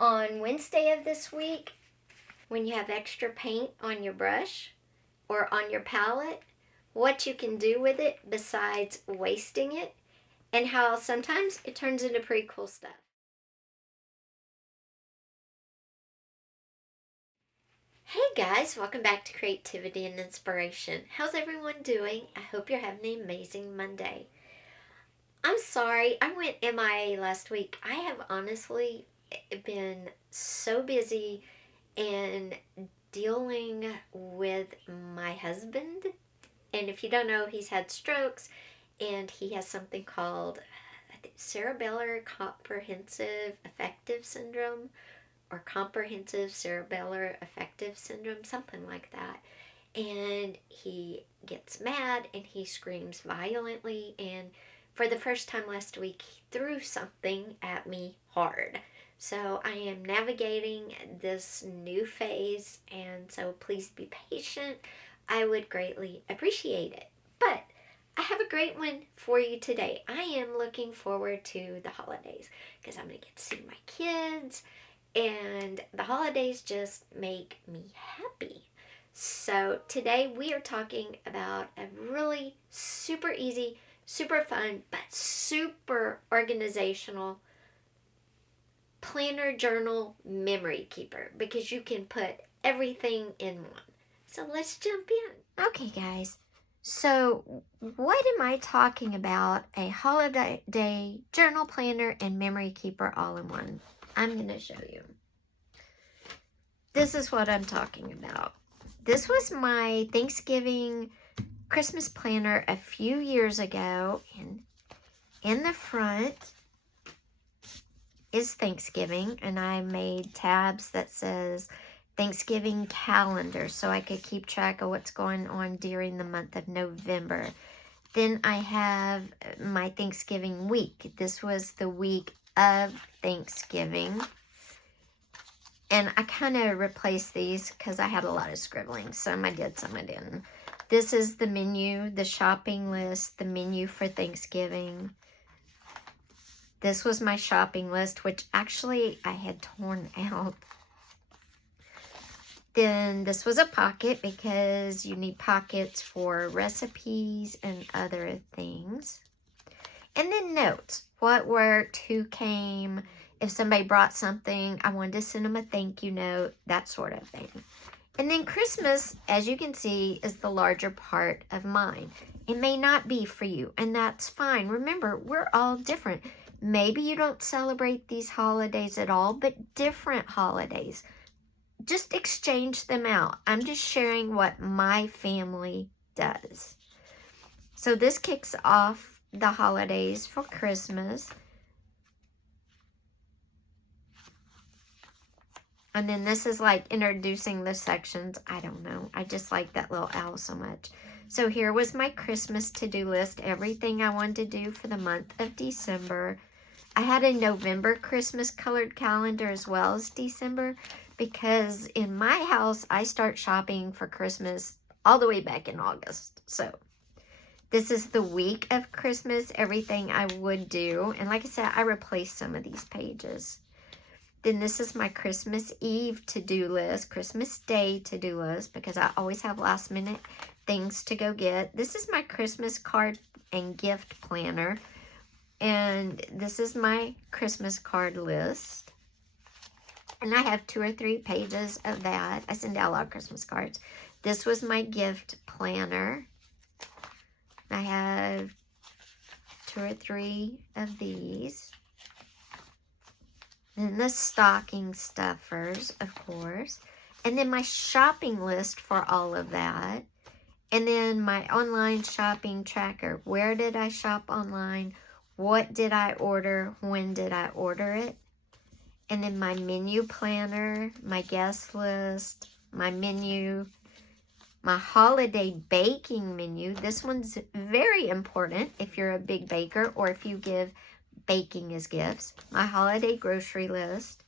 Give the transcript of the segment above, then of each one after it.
on Wednesday of this week, when you have extra paint on your brush or on your palette, what you can do with it besides wasting it, and how sometimes it turns into pretty cool stuff. Hey guys, welcome back to Creativity and Inspiration. How's everyone doing? I hope you're having an amazing Monday. I'm sorry, I went MIA last week. I have honestly been so busy and dealing with my husband. And if you don't know, he's had strokes and he has something called cerebellar comprehensive affective syndrome, or comprehensive cerebellar affective syndrome, something like that. And he gets mad and he screams violently, and for the first time last week he threw something at me hard. So I am navigating this new phase, and so please be patient. I would greatly appreciate it. But I have a great one for you today. I am looking forward to the holidays because I'm going to get to see my kids, and the holidays just make me happy. So today we are talking about a really super easy, super fun, but super organizational planner journal memory keeper, because you can put everything in one. So let's jump in. Okay guys, so what am I talking about? A holiday journal planner and memory keeper all in one. I'm going to show you. This is what I'm talking about. This was my Thanksgiving Christmas planner a few years ago, and in the front is Thanksgiving, and I made tabs that says Thanksgiving calendar so I could keep track of what's going on during the month of November. Then I have my Thanksgiving week. This was the week of Thanksgiving. And I kind of replaced these because I had a lot of scribbling. Some I did, some I didn't. This is the menu, the shopping list, the menu for Thanksgiving. This was my shopping list, which actually I had torn out. Then this was a pocket because you need pockets for recipes and other things. And then notes. What worked, who came, if somebody brought something, I wanted to send them a thank you note, that sort of thing. And then Christmas, as you can see, is the larger part of mine. It may not be for you, and that's fine. Remember, we're all different. Maybe you don't celebrate these holidays at all, but different holidays. Just exchange them out. I'm just sharing what my family does. So this kicks off the holidays for Christmas. And then this is like introducing the sections. I don't know. I just like that little owl so much. So here was my Christmas to-do list. Everything I wanted to do for the month of December. I had a November Christmas colored calendar as well as December, because in my house, I start shopping for Christmas all the way back in August. So this is the week of Christmas, everything I would do. And like I said, I replaced some of these pages. Then this is my Christmas Eve to-do list, Christmas Day to-do list, because I always have last minute things to go get. This is my Christmas card and gift planner. And this is my Christmas card list. And I have 2 or 3 pages of that. I send out a lot of Christmas cards. This was my gift planner. I have 2 or 3 of these. And the stocking stuffers, of course. And then my shopping list for all of that. And then my online shopping tracker. Where did I shop online? What did I order? When did I order it? And then my menu planner, my guest list, my menu, my holiday baking menu. This one's very important if you're a big baker or if you give baking as gifts. My holiday grocery list.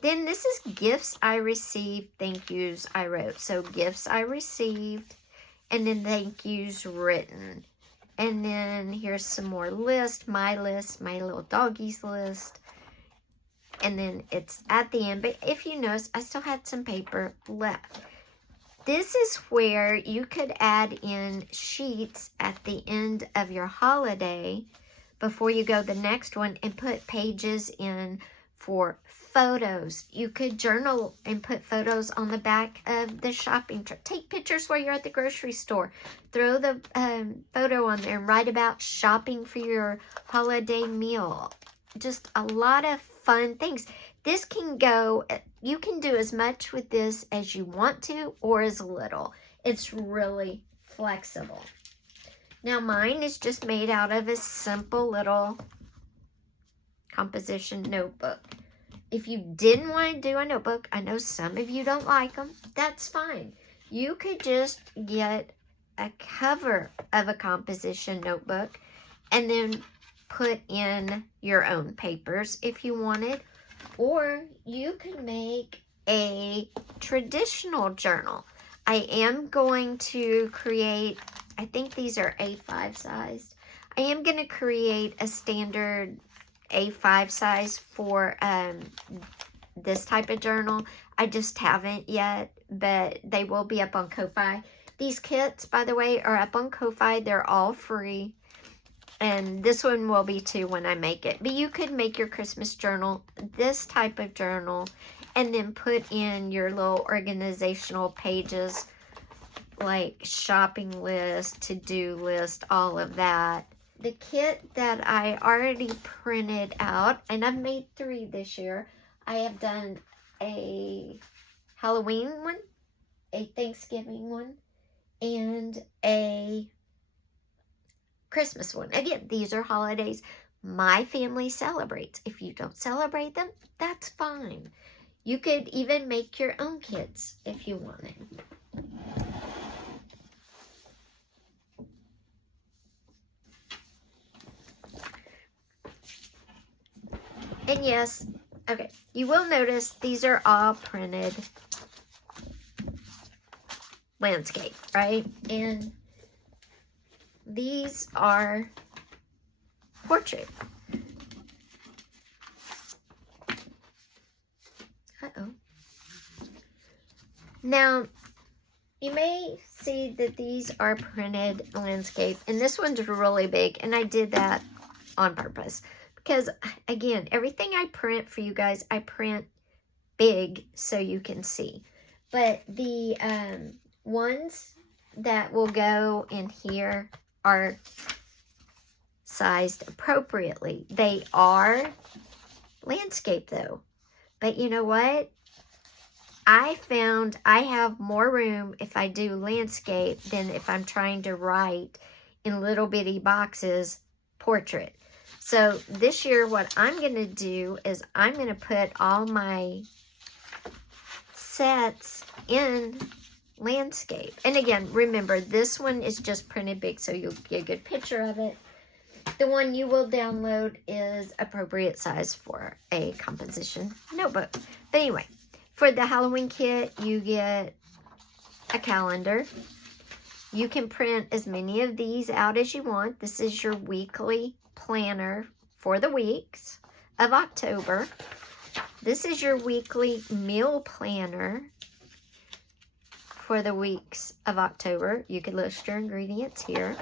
Then this is gifts I received, thank yous I wrote. So gifts I received, and then thank yous written. And then here's some more lists, my little doggies list. and then it's at the end. But if you notice, I still had some paper left. This is where you could add in sheets at the end of your holiday before you go the next one and put pages in for photos. You could journal and put photos on the back of the shopping trip. Take pictures while you're at the grocery store. Throw the photo on there and write about shopping for your holiday meal. Just a lot of fun things. This can go, you can do as much with this as you want to or as little. It's really flexible. Now mine is just made out of a simple little composition notebook. If you didn't want to do a notebook, I know some of you don't like them, that's fine. You could just get a cover of a composition notebook and then put in your own papers if you wanted. Or you could make a traditional journal. I am going to create, I think these are A5 sized. I am going to create a standard A5 size for this type of journal. I just haven't yet, but they will be up on Kofi. These kits, by the way, are up on Kofi. They're all free. And this one will be too when I make it. But you could make your Christmas journal, this type of journal, and then put in your little organizational pages like shopping list, to-do list, all of that. The kit that I already printed out, and I've made 3 this year. I have done a Halloween one, a Thanksgiving one, and a Christmas one. Again, these are holidays my family celebrates. If you don't celebrate them, that's fine. You could even make your own kits if you wanted. And yes, okay, you will notice these are all printed landscape, right? And these are portrait. Uh-oh. Now, you may see that these are printed landscape, and this one's really big, and I did that on purpose. Because, again, everything I print for you guys, I print big so you can see. But the ones that will go in here are sized appropriately. They are landscape though. But you know what? I found I have more room if I do landscape than if I'm trying to write in little bitty boxes portrait. So this year what I'm going to do is I'm going to put all my sets in landscape. And again, remember, this one is just printed big, so you'll get a good picture of it. The one you will download is appropriate size for a composition notebook. But anyway, for the Halloween kit, you get a calendar. You can print as many of these out as you want. This is your weekly planner for the weeks of October. This is your weekly meal planner for the weeks of October. You can list your ingredients here.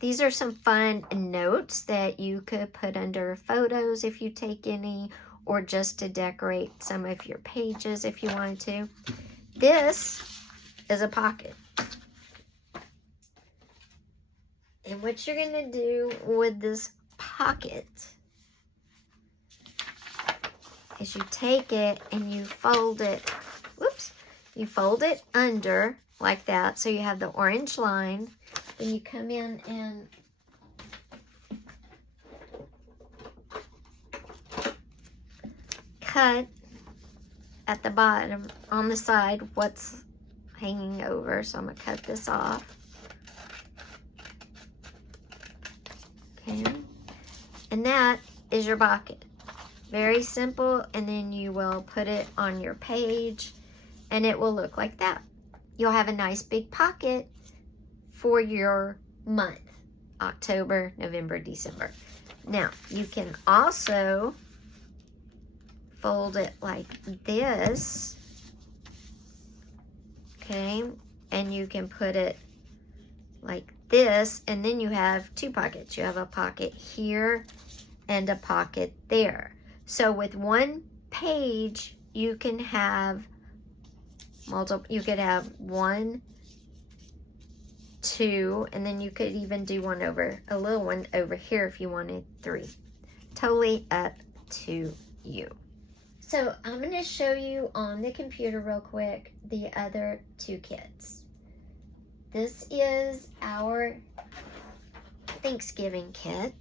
These are some fun notes that you could put under photos if you take any, or just to decorate some of your pages if you wanted to. This is a pocket. And what you're going to do with this pocket is you take it and you fold it, whoops, you fold it under like that, so you have the orange line. Then you come in and cut at the bottom on the side what's hanging over. So I'm going to cut this off. Okay. And that is your pocket. Very simple. And then you will put it on your page and it will look like that. You'll have a nice big pocket for your month, October, November, December. Now, you can also fold it like this, okay, and you can put it like this, and then you have two pockets. You have a pocket here and a pocket there. So with one page, you can have you could have 1, 2, and then you could even do one over, a little one over here if you wanted 3. Totally up to you. So I'm going to show you on the computer real quick the other 2 kits. This is our Thanksgiving kit.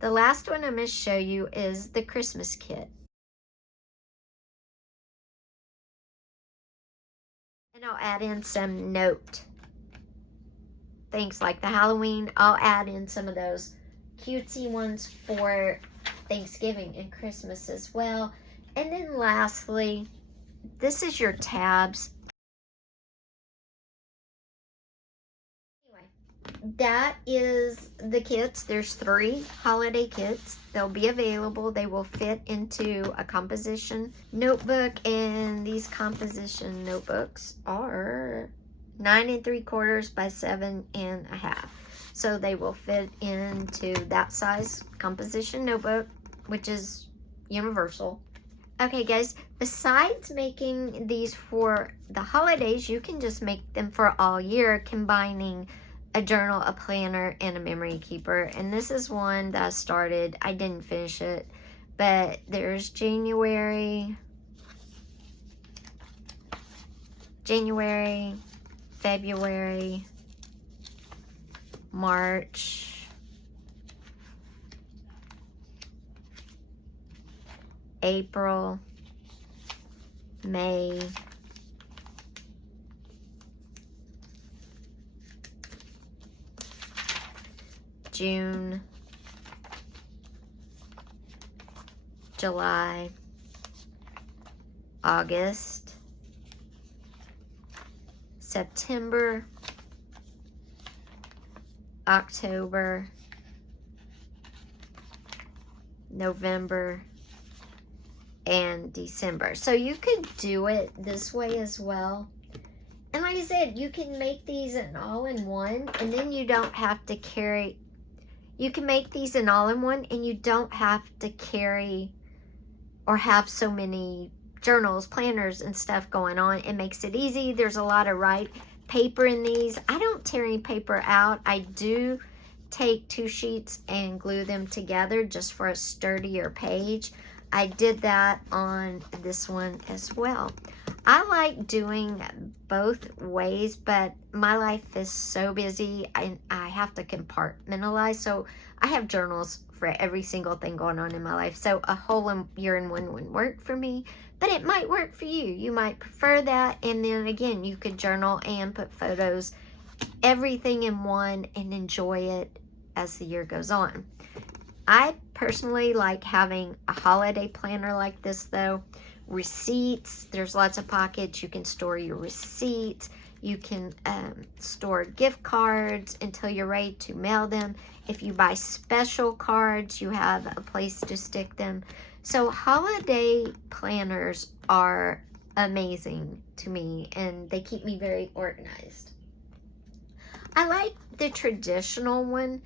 The last one I'm going to show you is the Christmas kit. And I'll add in some note things like the Halloween. I'll add in some of those cutesy ones for Thanksgiving and Christmas as well. And then lastly, this is your tabs. That is the kits. There's 3 holiday kits. They'll be available. They will fit into a composition notebook, and these composition notebooks are 9 3/4 by 7 1/2. So they will fit into that size composition notebook, which is universal. Okay guys, besides making these for the holidays, you can just make them for all year, combining a journal, a planner, and a memory keeper. And this is one that I started. I didn't finish it, but there's January, February, March, April, May, June, July, August, September, October, November, and December. So you could do it this way as well. And like I said, you can make these an all-in-one, and then you don't have to carry. You can make these an all-in-one, and you don't have to carry or have so many journals, planners, and stuff going on. It makes it easy. There's a lot of paper in these. I don't tear any paper out. I do take 2 sheets and glue them together just for a sturdier page. I did that on this one as well. I like doing both ways, but my life is so busy. I have to compartmentalize. So I have journals for every single thing going on in my life. So a whole year-in-one wouldn't work for me, but it might work for you. You might prefer that. And then again, you could journal and put photos, everything in one, and enjoy it as the year goes on. I personally like having a holiday planner like this though. Receipts, there's lots of pockets. You can store your receipts. You can store gift cards until you're ready to mail them. If you buy special cards, you have a place to stick them. So holiday planners are amazing to me, and they keep me very organized. I like the traditional one,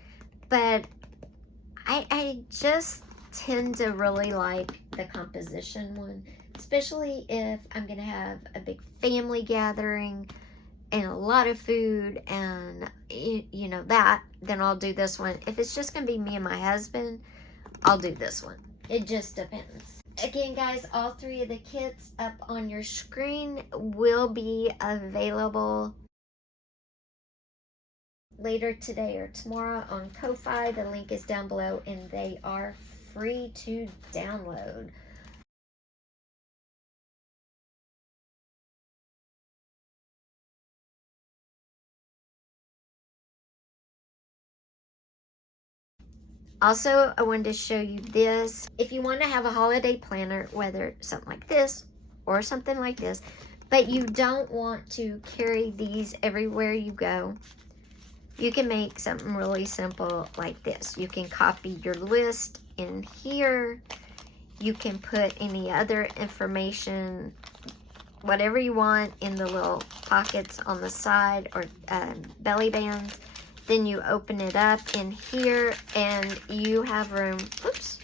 but I just tend to really like the composition one, especially if I'm going to have a big family gathering and a lot of food and, you know, then I'll do this one. If it's just going to be me and my husband, I'll do this one. It just depends. Again, guys, all 3 of the kits up on your screen will be available later today or tomorrow on Kofi. The link is down below, and they are free to download. Also, I wanted to show you this. If you want to have a holiday planner, whether something like this or something like this, But you don't want to carry these everywhere you go. You can make something really simple like this. You can copy your list in here. You can put any other information, whatever you want, in the little pockets on the side or belly bands. Then you open it up in here and you have room, oops.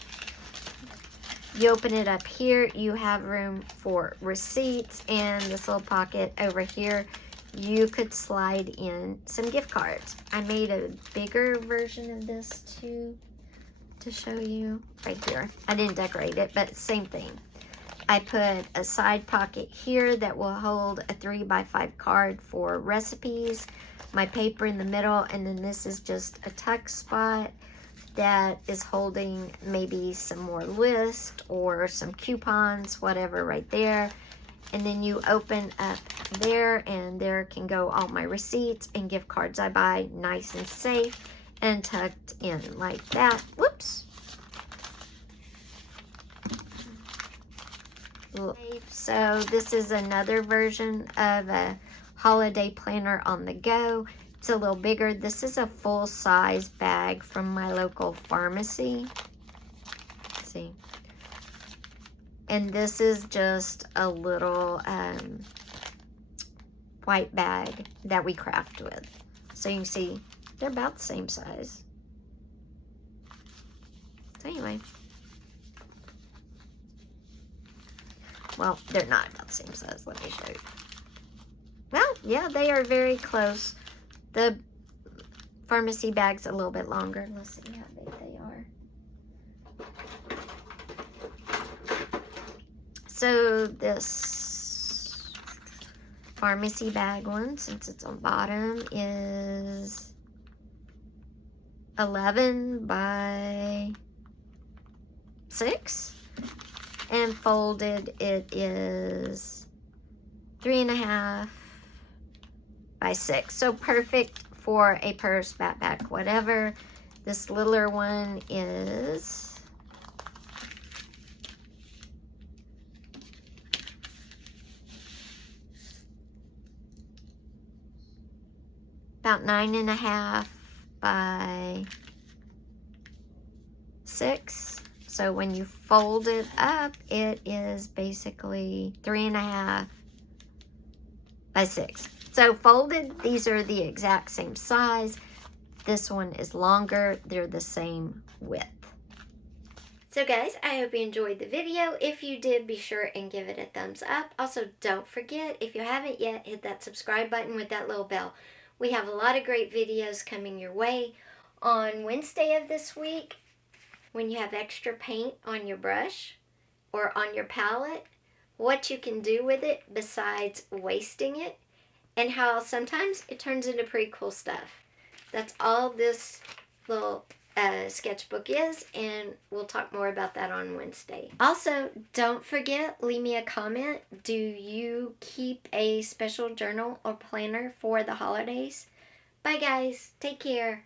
You open it up here, you have room for receipts, and this little pocket over here, you could slide in some gift cards. I made a bigger version of this too to show you right here. I didn't decorate it, but same thing. I put a side pocket here that will hold a 3x5 card for recipes, my paper in the middle, and then this is just a tuck spot that is holding maybe some more list or some coupons, whatever, right there. And then you open up there, and there can go all my receipts and gift cards I buy, nice and safe and tucked in like that. Whoops. So this is another version of a holiday planner on the go. It's a little bigger. This is a full-size bag from my local pharmacy. Let's see. And this is just a little white bag that we craft with. So you can see they're about the same size. So anyway. Well, they're not about the same size. Let me show you. Well, yeah, they are very close. The pharmacy bag's a little bit longer. Let's see how big they are. So this pharmacy bag one, since it's on bottom, is 11 by 6. And folded, it is 3.5 by 6. So perfect for a purse, backpack, whatever. This littler one is about 9.5 by 6. So when you fold it up, it is basically 3.5 by 6. So folded, these are the exact same size. This one is longer. They're the same width. So guys, I hope you enjoyed the video. If you did, be sure and give it a thumbs up. Also, don't forget, if you haven't yet, hit that subscribe button with that little bell. We have a lot of great videos coming your way. On Wednesday of this week, when you have extra paint on your brush or on your palette, what you can do with it besides wasting it, and how sometimes it turns into pretty cool stuff. That's all this little sketchbook is, and we'll talk more about that on Wednesday. Also, don't forget, leave me a comment. Do you keep a special journal or planner for the holidays? Bye guys, take care.